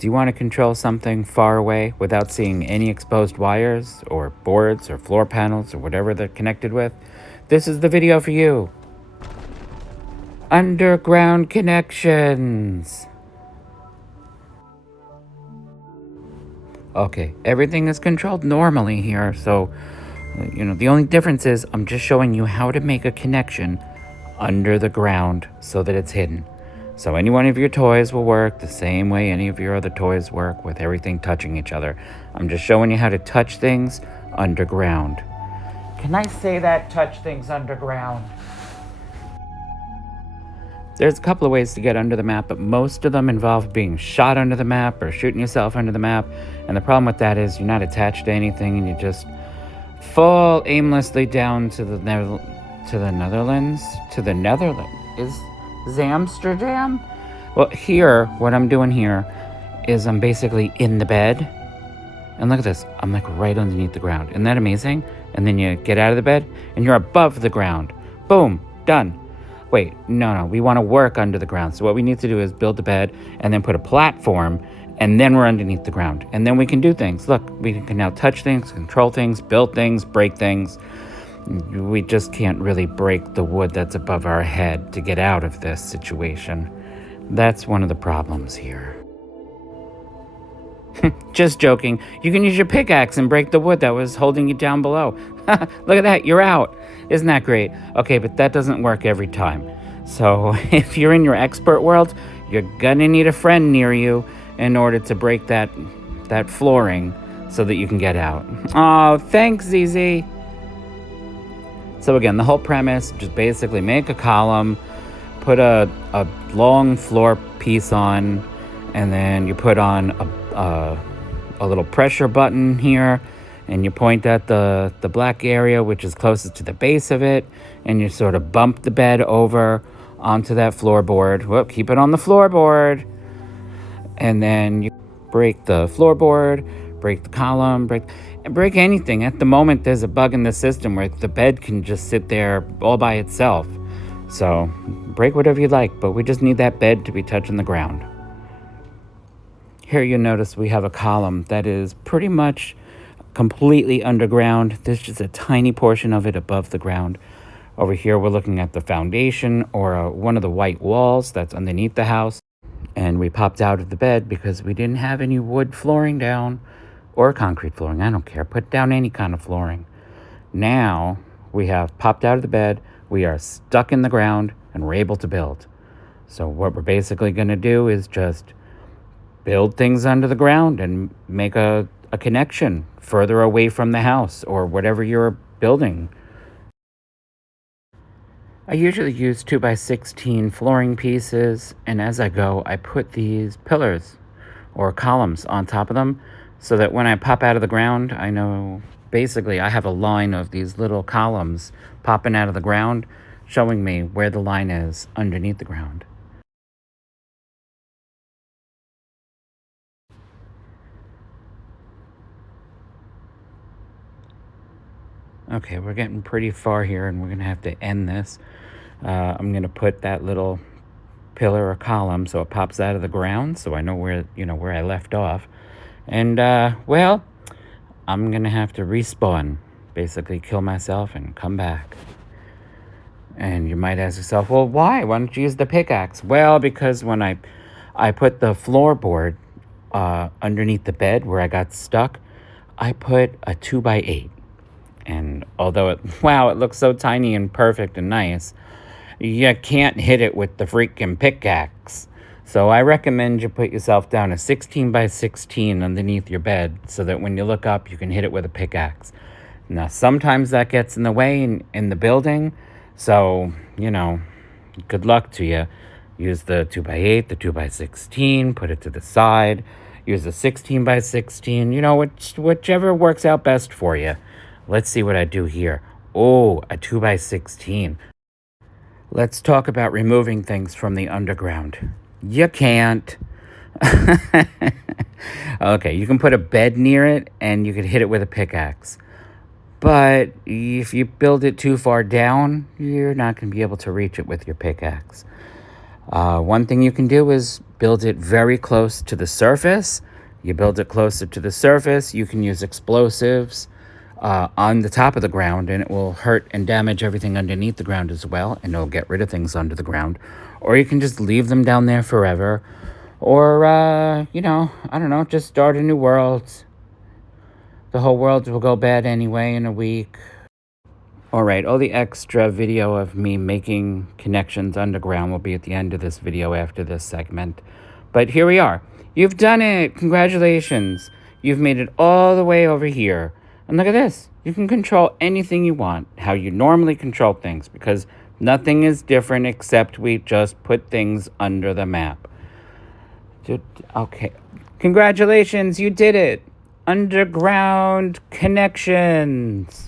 Do you want to control something far away without seeing any exposed wires or boards or floor panels or whatever they're connected with? This is the video for you. Underground connections. Okay, everything is controlled normally here, so, the only difference is I'm just showing you how to make a connection under the ground so that it's hidden. So any one of your toys will work the same way any of your other toys work, with everything touching each other. I'm just showing you how to touch things underground. Can I say that? Touch things underground. There's a couple of ways to get under the map, but most of them involve being shot under the map or shooting yourself under the map. And the problem with that is you're not attached to anything and you just fall aimlessly down to the Netherlands. Is Amsterdam? Well, here, what I'm doing here is I'm basically in the bed. And look at this. I'm like right underneath the ground. Isn't that amazing? And then you get out of the bed and you're above the ground. Boom, done. Wait, no, we want to work under the ground. So what we need to do is build the bed and then put a platform, and then we're underneath the ground. And then we can do things. Look, we can now touch things, control things, build things, break things. We just can't really break the wood that's above our head to get out of this situation. That's one of the problems here. Just joking. You can use your pickaxe and break the wood that was holding you down below. Look at that, you're out. Isn't that great? Okay, but that doesn't work every time. So if you're in your expert world, you're gonna need a friend near you in order to break that flooring so that you can get out. Oh, thanks, ZZ. So again, the whole premise, just basically make a column, put a long floor piece on, and then you put on a little pressure button here, and you point at the black area, which is closest to the base of it, and you sort of bump the bed over onto that floorboard. Whoop, keep it on the floorboard. And then you break the floorboard, break the column, break anything. At the moment, there's a bug in the system where the bed can just sit there all by itself. So break whatever you like, but we just need that bed to be touching the ground. Here you notice we have a column that is pretty much completely underground. There's just a tiny portion of it above the ground. Over here, we're looking at the foundation or one of the white walls that's underneath the house. And we popped out of the bed because we didn't have any wood flooring down, or concrete flooring. I don't care. Put down any kind of flooring. Now we have popped out of the bed. We are stuck in the ground and we're able to build. So what we're basically going to do is just build things under the ground and make a connection further away from the house or whatever you're building. I usually use 2x16 flooring pieces, and as I go, I put these pillars or columns on top of them so that when I pop out of the ground, I know basically I have a line of these little columns popping out of the ground, showing me where the line is underneath the ground. Okay, we're getting pretty far here, and we're going to have to end this. I'm going to put that little pillar or column so it pops out of the ground so I know where I left off. And, well, I'm going to have to respawn, basically kill myself and come back. And you might ask yourself, well, why? Why don't you use the pickaxe? Well, because when I put the floorboard underneath the bed where I got stuck, I put a 2x8. And although it looks so tiny and perfect and nice, you can't hit it with the freaking pickaxe. So I recommend you put yourself down a 16x16 underneath your bed so that when you look up, you can hit it with a pickaxe. Now, sometimes that gets in the way in the building. So, good luck to you. Use the 2x8, the 2x16, put it to the side. Use the 16x16, whichever works out best for you. Let's see what I do here. Oh, a 2x16. Let's talk about removing things from the underground. You can't. Okay, you can put a bed near it and you can hit it with a pickaxe. But if you build it too far down, you're not going to be able to reach it with your pickaxe. One thing you can do is build it very close to the surface. You build it closer to the surface, you can use explosives on the top of the ground, and it will hurt and damage everything underneath the ground as well, and it'll get rid of things under the ground. Or you can just leave them down there forever. Or, I don't know, just start a new world. The whole world will go bad anyway in a week. All right, all the extra video of me making connections underground will be at the end of this video after this segment. But here we are. You've done it! Congratulations! You've made it all the way over here. And look at this. You can control anything you want, how you normally control things, because nothing is different except we just put things under the map. Okay. Congratulations, you did it! Underground connections!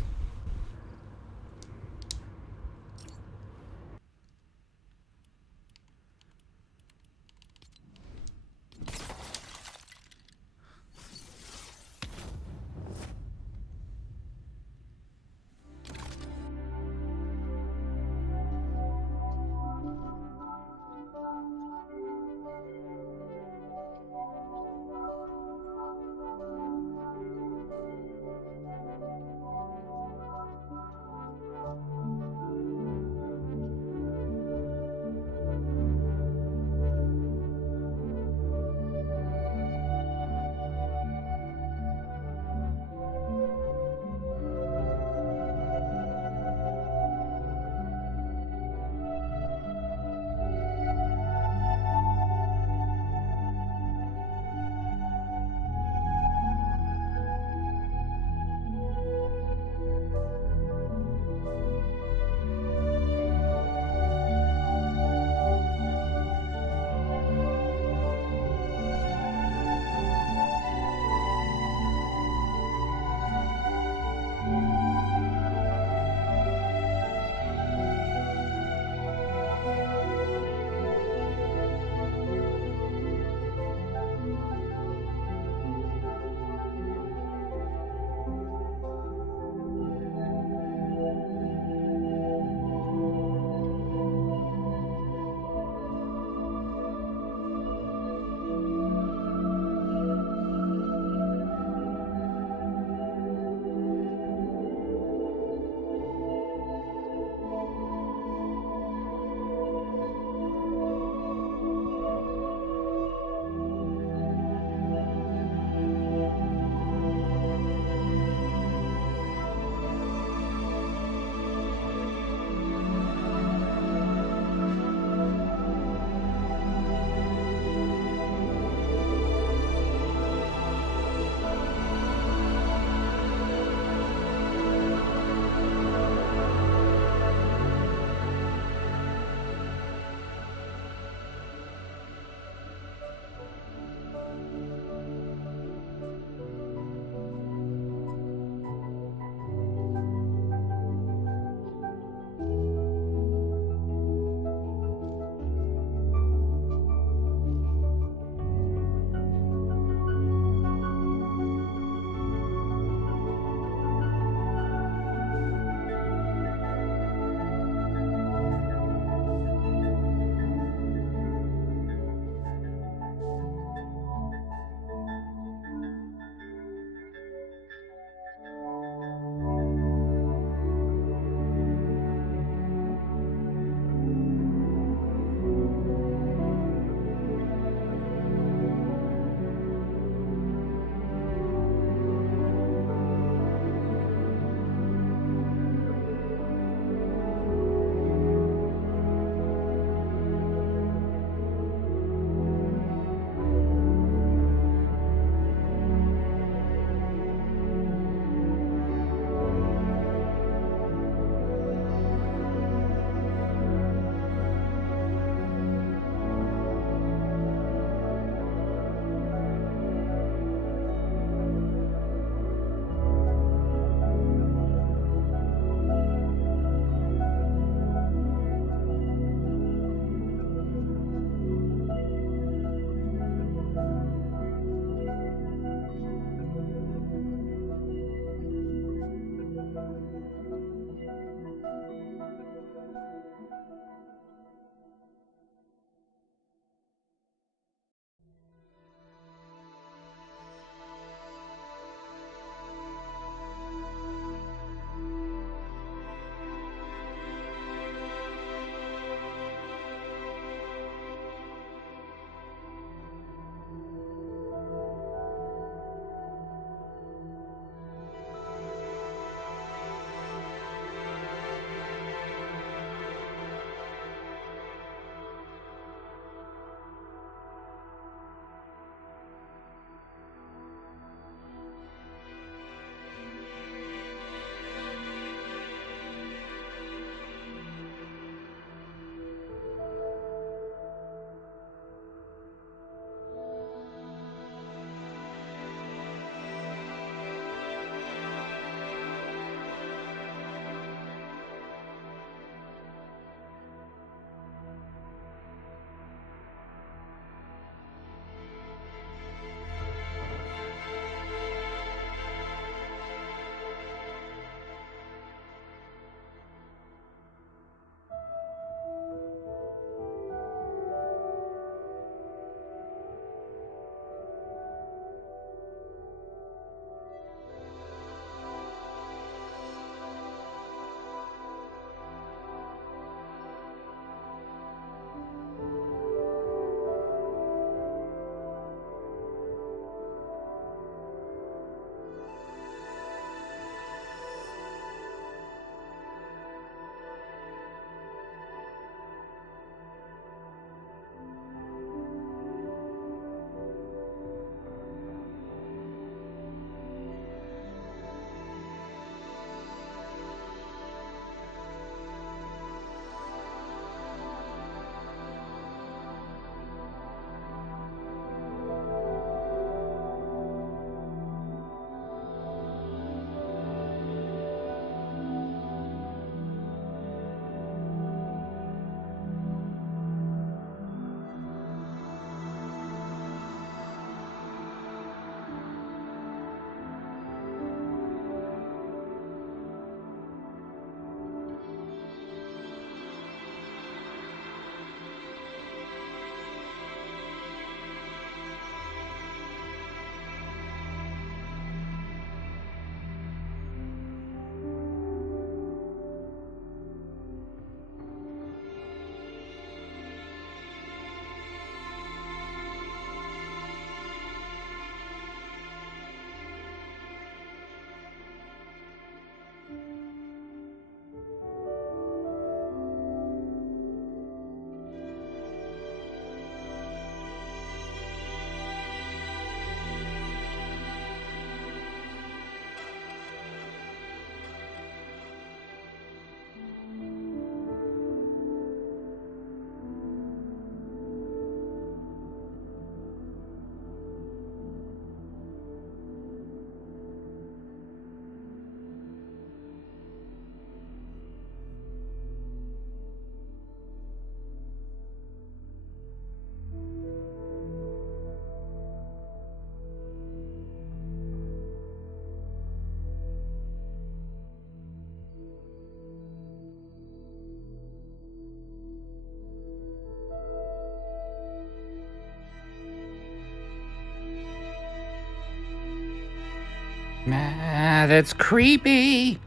Ah, that's creepy.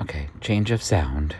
Okay, change of sound.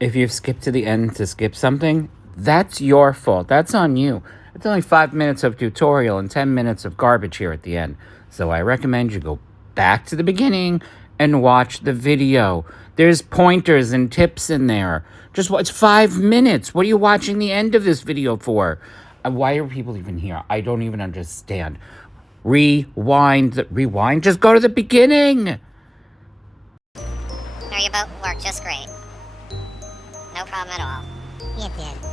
If you've skipped to the end to skip something, that's your fault. That's on you. It's only 5 minutes of tutorial and 10 minutes of garbage here at the end. So I recommend you go back to the beginning and watch the video. There's pointers and tips in there. Just watch 5 minutes. What are you watching the end of this video for? Why are people even here? I don't even understand. Rewind. Just go to the beginning. Your boat worked just great. No problem at all. It did.